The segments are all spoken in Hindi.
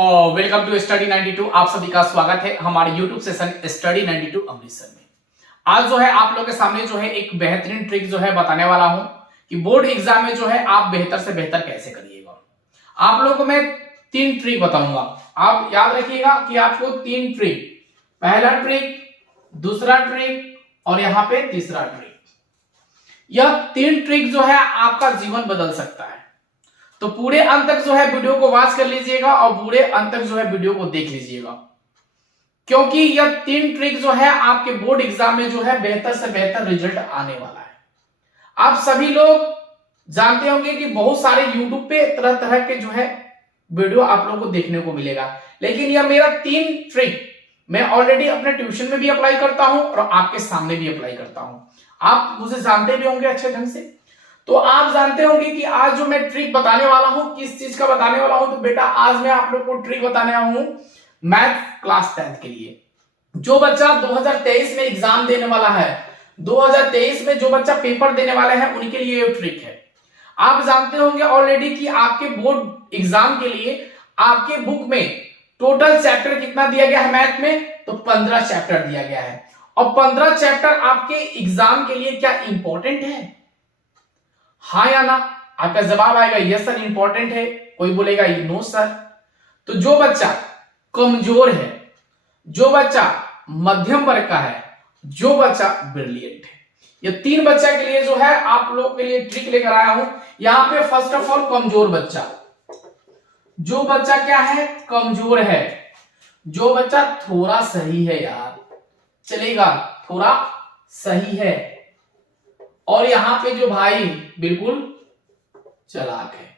और वेलकम टू स्टडी 92। आप सभी का स्वागत है हमारे यूट्यूब सेशन स्टडी 92 अमृतसर में। आज जो है आप लोगों के सामने जो है एक बेहतरीन ट्रिक जो है बताने वाला हूं कि बोर्ड एग्जाम में जो है आप बेहतर से बेहतर कैसे करिएगा। आप लोगों को मैं 3 ट्रिक बताऊंगा, आप याद रखिएगा कि आपको 3 ट्रिक, पहला ट्रिक, दूसरा ट्रिक और यहाँ पे तीसरा ट्रिक। यह 3 ट्रिक जो है आपका जीवन बदल सकता है। तो पूरे अंत तक जो है वीडियो को वॉच कर लीजिएगा और पूरे अंत तक जो है वीडियो को देख लीजिएगा, क्योंकि यह 3 ट्रिक जो है आपके बोर्ड एग्जाम में जो है बेहतर से बेहतर रिजल्ट आने वाला है। आप सभी लोग जानते होंगे कि बहुत सारे यूट्यूब पे तरह तरह के जो है वीडियो आप लोगों को देखने को मिलेगा, लेकिन यह मेरा 3 ट्रिक मैं ऑलरेडी अपने ट्यूशन में भी अप्लाई करता हूं और आपके सामने भी अप्लाई करता हूं। आप मुझे जानते भी होंगे अच्छे ढंग से, तो आप जानते होंगे कि आज जो मैं ट्रिक बताने वाला हूं किस चीज का बताने वाला हूं। तो बेटा आज मैं आप लोग को ट्रिक बताने वाला हूं मैथ क्लास 10 के लिए। जो बच्चा 2023 में एग्जाम देने वाला है, 2023 में जो बच्चा पेपर देने वाला है, उनके लिए ये ट्रिक है। आप जानते होंगे ऑलरेडी कि आपके बोर्ड एग्जाम के लिए आपके बुक में टोटल चैप्टर कितना दिया गया है मैथ में, तो 15 चैप्टर दिया गया है। और 15 चैप्टर आपके एग्जाम के लिए क्या इंपॉर्टेंट है? हाँ या ना? आपका जवाब आएगा यस सर इंपॉर्टेंट है, कोई बोलेगा नो सर। तो जो बच्चा कमजोर है, जो बच्चा मध्यम वर्ग का है, जो बच्चा ब्रिलियंट है, ये 3 बच्चा के लिए जो है आप लोग के लिए ट्रिक लेकर आया हूं। यहां पे फर्स्ट ऑफ ऑल कमजोर बच्चा, जो बच्चा क्या है कमजोर है, जो बच्चा थोड़ा सही है यार चलेगा, थोड़ा सही है, और यहां पे जो भाई बिल्कुल चालाक है,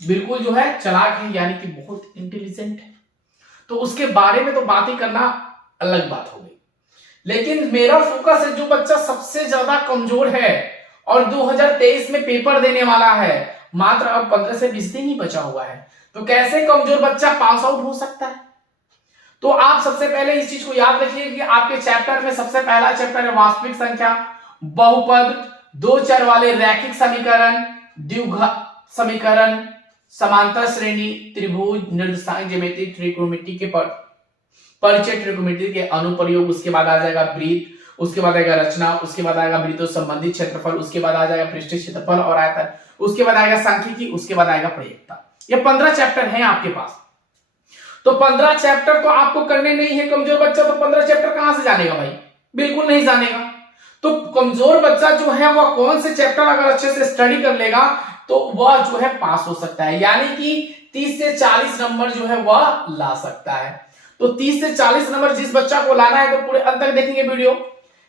बिल्कुल जो है चालाक है, यानी कि बहुत इंटेलिजेंट है, तो उसके बारे में तो बात ही करना अलग बात हो गई। लेकिन मेरा फोकस है जो बच्चा सबसे ज्यादा कमजोर है और 2023 में पेपर देने वाला है, मात्र अब 15 से 20 दिन ही बचा हुआ है, तो कैसे कमजोर बच्चा पास आउट हो सकता है? तो आप सबसे पहले इस चीज को याद रखिए कि आपके चैप्टर में सबसे पहला चैप्टर है वास्तविक संख्या, बहुपद, 2 चर वाले रैखिक समीकरण, द्विघात समीकरण, समांतर श्रेणी, त्रिभुज, निर्देशांक ज्यामिति, त्रिकोणमिति के परिचय, त्रिकोणमिति के अनुप्रयोग, उसके बाद आ जाएगा वृत्त, उसके बाद आएगा रचना, उसके बाद आएगा वृत्तों संबंधित क्षेत्रफल, उसके बाद आ जाएगा पृष्ठीय क्षेत्रफल और आयतन, उसके बाद आएगा सांख्यिकी, उसके बाद आएगा प्रयोक्ता। ये 15 चैप्टर हैं आपके पास। तो 15 चैप्टर तो आपको करने नहीं है कमजोर बच्चा, तो 15 चैप्टर कहां से जानेगा भाई? बिल्कुल नहीं जानेगा। तो कमजोर बच्चा जो है वह कौन से चैप्टर अगर अच्छे से स्टडी कर लेगा तो वह जो है पास हो सकता है, यानी कि 30 से 40 नंबर जो है वह ला सकता है। तो 30 से 40 नंबर जिस बच्चा को लाना है तो पूरे अंत तक देखेंगे वीडियो,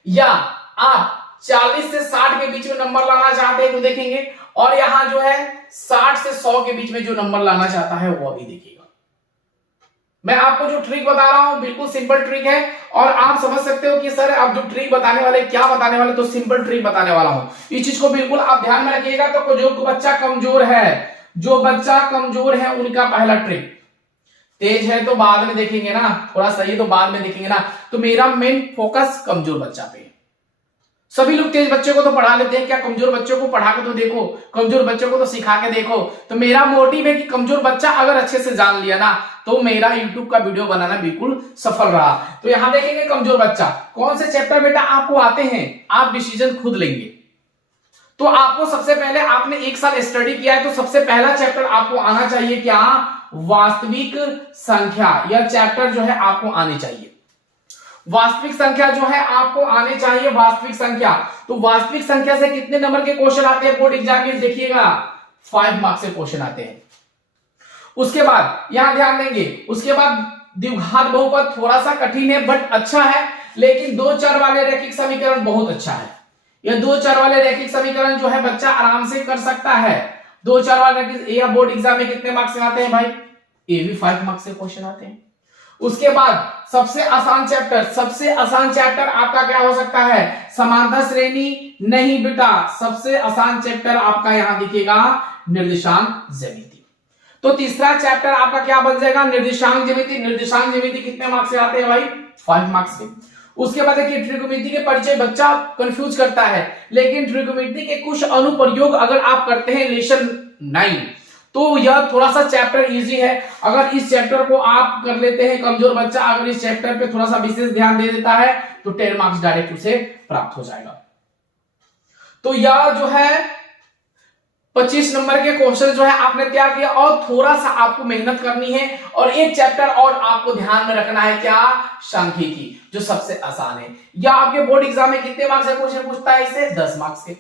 या आप 40 से 60 के बीच में नंबर लाना चाहते हैं तो देखेंगे, और यहां जो है 60 से 100 के बीच में जो नंबर लाना चाहता है वह भी देखिएगा। मैं आपको जो ट्रिक बता रहा हूं बिल्कुल सिंपल ट्रिक है, और आप समझ सकते हो कि सर आप जो ट्रिक बताने वाले क्या बताने वाले, तो सिंपल ट्रिक बताने वाला हूं। इस चीज को बिल्कुल आप ध्यान में रखिएगा। तो जो बच्चा कमजोर है, जो बच्चा कमजोर है उनका पहला ट्रिक, तेज है तो बाद में देखेंगे ना, थोड़ा सही तो बाद में देखेंगे ना, तो मेरा मेन फोकस कमजोर बच्चा पे। सभी लोग तेज बच्चे को तो पढ़ा लेते हैं, क्या कमजोर बच्चों को पढ़ा के तो देखो, कमजोर बच्चों को तो सिखा के देखो। तो मेरा मोटिव है कि कमजोर बच्चा अगर अच्छे से जान लिया ना तो मेरा YouTube का वीडियो बनाना बिल्कुल सफल रहा। तो यहां देखेंगे कमजोर बच्चा, कौन से चैप्टर बेटा आपको आते हैं, आप डिसीजन खुद लेंगे। तो आपको सबसे पहले आपने 1 साल स्टडी किया है, तो सबसे पहला चैप्टर आपको आना चाहिए क्या? वास्तविक संख्या। यह चैप्टर जो है आपको आनी चाहिए, वास्तविक संख्या जो है आपको आने चाहिए, वास्तविक संख्या। तो वास्तविक संख्या से कितने नंबर के क्वेश्चन आते हैं बोर्ड एग्जाम में? देखिएगा 5 मार्क्स से क्वेश्चन आते हैं। उसके बाद यहां ध्यान देंगे, उसके बाद द्विघात बहुपद थोड़ा सा कठिन है बट अच्छा है, लेकिन 2 चर वाले रैखिक समीकरण बहुत अच्छा है। यह 2 चर वाले रैखिक समीकरण जो है बच्चा आराम से कर सकता है। 2 चर वाले रैखिक बोर्ड एग्जाम में कितने मार्क्स से आते हैं भाई? ये भी 5 मार्क्स से क्वेश्चन आते हैं। उसके बाद सबसे आसान चैप्टर, सबसे आसान चैप्टर आपका क्या हो सकता है? समांतर श्रेणी नहीं बेटा, सबसे आसान चैप्टर आपका यहां दिखेगा निर्देशांक ज्यामिति। तो तीसरा चैप्टर आपका क्या बन जाएगा? निर्देशांक ज्यामिति। निर्देशांक ज्यामिति कितने मार्क्स से आते हैं भाई? 5 मार्क्स से। उसके बाद देखिए त्रिकोणमिति के परिचय, बच्चा कंफ्यूज करता है, लेकिन त्रिकोणमिति के कुछ अनुप्रयोग अगर आप करते हैं लेसन 9 तो यह थोड़ा सा चैप्टर इजी है। अगर इस चैप्टर को आप कर लेते हैं, कमजोर बच्चा अगर इस चैप्टर पे थोड़ा सा विशेष ध्यान दे देता है तो 10 मार्क्स डायरेक्ट उसे प्राप्त हो जाएगा। तो यह जो है 25 नंबर के क्वेश्चन जो है आपने तैयार किया, और थोड़ा सा आपको मेहनत करनी है, और एक चैप्टर और आपको ध्यान में रखना है, क्या? सांख्यिकी, जो सबसे आसान है। या आपके बोर्ड एग्जाम में कितने मार्क्स का क्वेश्चन पूछता है इसे? 10 मार्क्स के।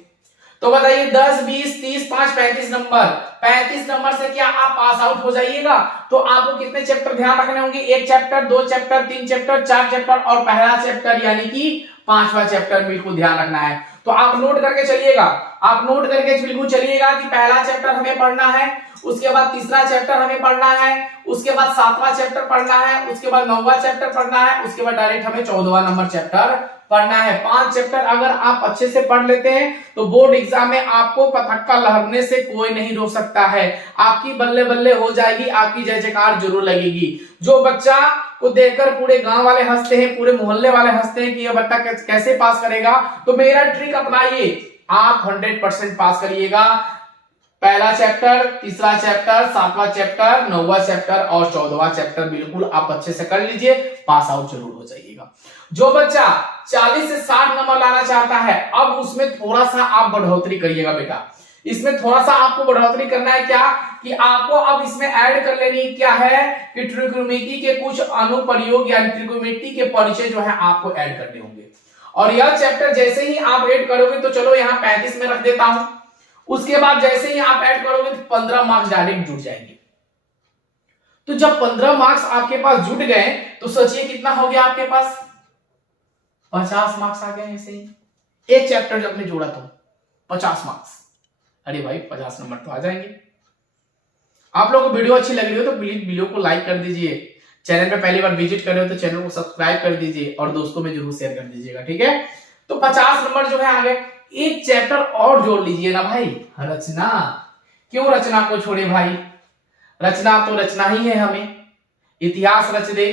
तो बताइए 10, 20, 30, 5, 35 नंबर। 35 नंबर से क्या आप पास आउट हो जाइएगा? तो आपको कितने चैप्टर ध्यान रखने होंगे? 1 चैप्टर, 2 चैप्टर, 3 चैप्टर, 4 चैप्टर और पहला चैप्टर यानी कि 5वां चैप्टर बिल्कुल ध्यान रखना है। तो आप नोट करके चलिएगा, आप नोट करके बिल्कुल चलिएगा कि पहला चैप्टर हमें पढ़ना है, उसके बाद तीसरा चैप्टर हमें पढ़ना है, उसके बाद 7वां चैप्टर पढ़ना है, उसके बाद 9वां चैप्टर पढ़ना है, उसके बाद डायरेक्ट हमें 14वां नंबर चैप्टर पढ़ना है। 5 चैप्टर अगर आप अच्छे से पढ़ लेते हैं तो बोर्ड एग्जाम में आपको पटक्का लहरने से कोई नहीं रोक सकता है। आपकी बल्ले बल्ले हो जाएगी, आपकी जय जयकार जरूर लगेगी। जो बच्चा को देखकर पूरे गांव वाले हंसते हैं, पूरे मोहल्ले वाले हंसते हैं कि यह बच्चा कैसे पास करेगा, तो मेरा ट्रिक अपनाइए, आप 100% पास करिएगा। पहला चैप्टर, तीसरा चैप्टर, 7वां चैप्टर, 9वां चैप्टर और 14वां चैप्टर बिल्कुल आप अच्छे से कर लीजिए, पास आउट जरूर हो जाइएगा। जो बच्चा 40 से 60 नंबर लाना चाहता है, अब उसमें थोड़ा सा आप बढ़ोतरी करिएगा बेटा। इसमें थोड़ा सा आपको बढ़ोतरी करना है, क्या कि आपको अब इसमें ऐड कर लेनी क्या है कि त्रिकोणमिति के कुछ अनुप्रयोग या त्रिकोणमिति के परिचय जो है आपको ऐड करने होंगे। और यह चैप्टर जैसे ही आप ऐड करोगे, तो चलो यहाँ 35 में रख देता हूं, उसके बाद जैसे ही आप ऐड करोगे तो 15 मार्क्स डायरेक्ट जुड़ जाएंगे। तो जब 15 मार्क्स आपके पास जुट गए तो सोचिए कितना हो गया आपके पास? 50 मार्क्स आ गए। ऐसे ही एक चैप्टर जब आपने जोड़ा तो 50 मार्क्स। अरे भाई 50 नंबर तो आ जाएंगे। आप लोगों को वीडियो अच्छी लग रही हो तो प्लीज वीडियो को लाइक कर दीजिए, चैनल पे पहली बार विजिट कर रहे हो तो चैनल को सब्सक्राइब कर दीजिए और दोस्तों में जरूर शेयर कर दीजिएगा, ठीक है। तो 50 नंबर जो है आ गए। एक चैप्टर और जोड़ लीजिए ना भाई, रचना। क्यों रचना को छोड़े भाई? रचना तो रचना ही है, हमें इतिहास रच दे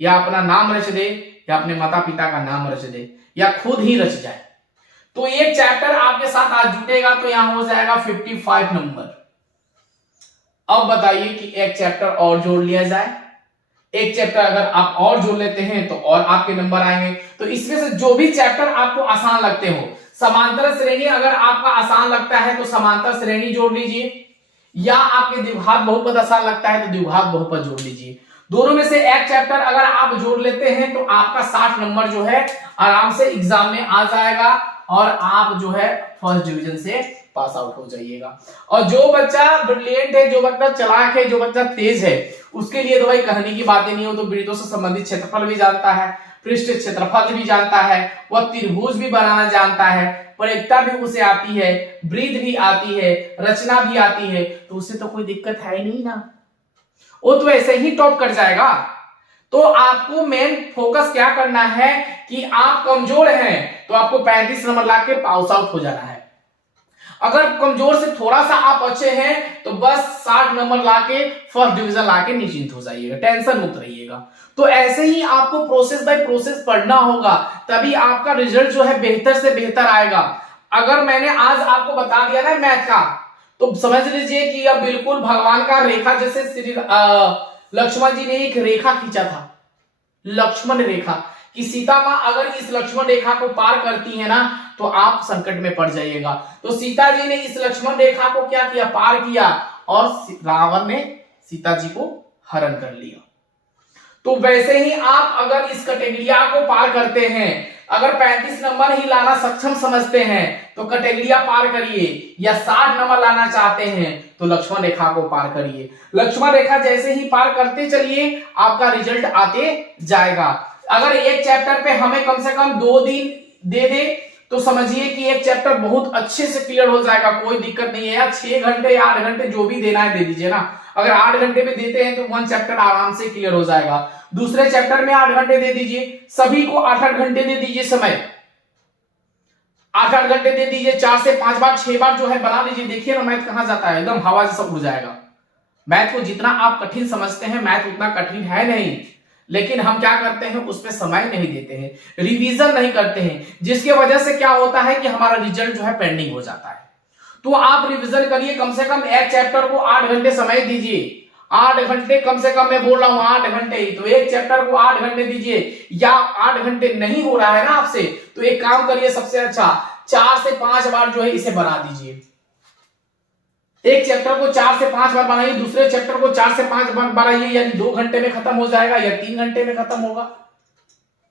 या अपना नाम रच दे या अपने माता पिता का नाम रच दे या खुद ही रच जाए। तो एक चैप्टर आपके साथ आज जुटेगा तो यहां हो जाएगा 55 नंबर। अब बताइए कि एक चैप्टर और जोड़ लिया जाए। एक चैप्टर अगर आप और जोड़ लेते हैं तो और आपके नंबर आएंगे। तो इसमें से जो भी चैप्टर आपको आसान लगते हो, समांतर श्रेणी अगर आपका आसान लगता है तो समांतर श्रेणी जोड़ लीजिए, या आपके द्विघात बहुपद आसान लगता है तो द्विघात बहुपद जोड़ लीजिए। दोनों में से एक चैप्टर अगर आप जोड़ लेते हैं तो आपका 60 नंबर जो है आराम से एग्जाम में आ जाएगा और आप जो है फर्स्ट डिवीजन से पास आउट हो जाइएगा। और जो बच्चा ब्रिलियंट है, जो बच्चा चालाक है, जो बच्चा तेज है, उसके लिए तो भाई कहने की बातें नहीं हो। तो वृत्तों से संबंधित क्षेत्रफल भी जानता है, पृष्ठ क्षेत्रफल भी जानता है, वह त्रिभुज भी बनाना जानता है, परिक्ता भी उसे आती है, वृत्त भी आती है, रचना भी आती है, तो उसे तो कोई दिक्कत है ही नहीं ना, वो तो ऐसे ही टॉप कर जाएगा। तो आपको मेन फोकस क्या करना है कि आप कमजोर हैं तो आपको 35 नंबर लाके पास आउट हो जाना है। अगर कमजोर से थोड़ा सा आप अच्छे हैं तो बस 60 नंबर लाके फर्स्ट डिवीजन लाके निश्चिंत हो जाइएगा, टेंशन मुक्त रहिएगा। तो ऐसे ही आपको प्रोसेस बाय प्रोसेस पढ़ना होगा, तभी आपका रिजल्ट जो है बेहतर से बेहतर आएगा। अगर मैंने आज आपको बता दिया ना मैथ का, तो समझ लीजिए कि यह बिल्कुल भगवान का रेखा, जैसे श्री लक्ष्मण जी ने एक रेखा खींचा था, लक्ष्मण रेखा, कि सीता मां अगर इस लक्ष्मण रेखा को पार करती है ना तो आप संकट में पड़ जाइएगा। तो सीता जी ने इस लक्ष्मण रेखा को क्या किया? पार किया, और रावण ने सीता जी को हरण कर लिया। तो वैसे ही आप अगर इस कैटेगरिया को पार करते हैं, अगर 35 नंबर ही लाना सक्षम समझते हैं तो कैटेगरिया पार करिए, या 60 नंबर लाना चाहते हैं तो लक्ष्मण रेखा को पार करिए। लक्ष्मण रेखा जैसे ही पार करते चलिए आपका रिजल्ट आते जाएगा। अगर एक चैप्टर पे हमें कम से कम 2 दिन दे दे तो समझिए कि एक चैप्टर बहुत अच्छे से क्लियर हो जाएगा, कोई दिक्कत नहीं है। या 6 घंटे या 8 घंटे जो भी देना है दे दीजिए ना। अगर 8 घंटे में देते हैं तो 1 चैप्टर आराम से क्लियर हो जाएगा। दूसरे चैप्टर में 8 घंटे दे दीजिए, सभी को 8-8 घंटे दे दीजिए समय, 8-8 घंटे दे दीजिए, 4 से 5 बार 6 बार जो है बना लीजिए। देखिए ना मैथ कहां जाता है, एकदम हवा जैसा उड़ जाएगा। मैथ को जितना आप कठिन समझते हैं, मैथ उतना कठिन है नहीं, लेकिन हम क्या करते हैं उसमें समय नहीं देते हैं, रिवीजन नहीं करते हैं, जिसकी वजह से क्या होता है कि हमारा रिजल्ट जो है पेंडिंग हो जाता है। तो आप रिवीजन करिए, कम से कम एक चैप्टर को 8 घंटे समय दीजिए। 8 घंटे कम से कम, मैं बोल रहा हूं 8 घंटे ही, तो एक चैप्टर को 8 घंटे दीजिए। या 8 घंटे नहीं हो रहा है ना आपसे, तो एक काम करिए, सबसे अच्छा 4 से 5 बार जो है इसे बना दीजिए। एक चैप्टर को 4 से 5 बार बनाइए, दूसरे चैप्टर को 4 से 5 बार बनाइए, यानी 2 घंटे में खत्म हो जाएगा या 3 घंटे में खत्म होगा।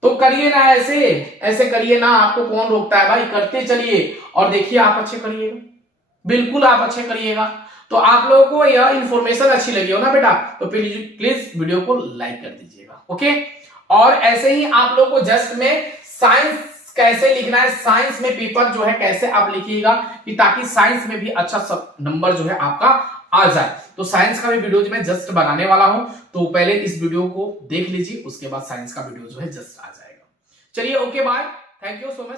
तो करिए ना, ऐसे करिए ना, आपको कौन रोकता है भाई, करते चलिए और देखिए आप अच्छे करिएगा, बिल्कुल आप अच्छे करिएगा। तो आप लोगों को यह इंफॉर्मेशन अच्छी लगी हो ना बेटा, तो प्लीज वीडियो को लाइक कर दीजिएगा, ओके। और ऐसे ही आप लोगों को जस्ट में साइंस कैसे लिखना है, साइंस में पेपर जो है कैसे आप लिखिएगा, कि ताकि साइंस में भी अच्छा सब नंबर जो है आपका आ जाए। तो साइंस का भी वीडियो जो मैं जस्ट बनाने वाला हूं, तो पहले इस वीडियो को देख लीजिए, उसके बाद साइंस का वीडियो जो है जस्ट आ जाएगा। चलिए okay bye, thank you so much.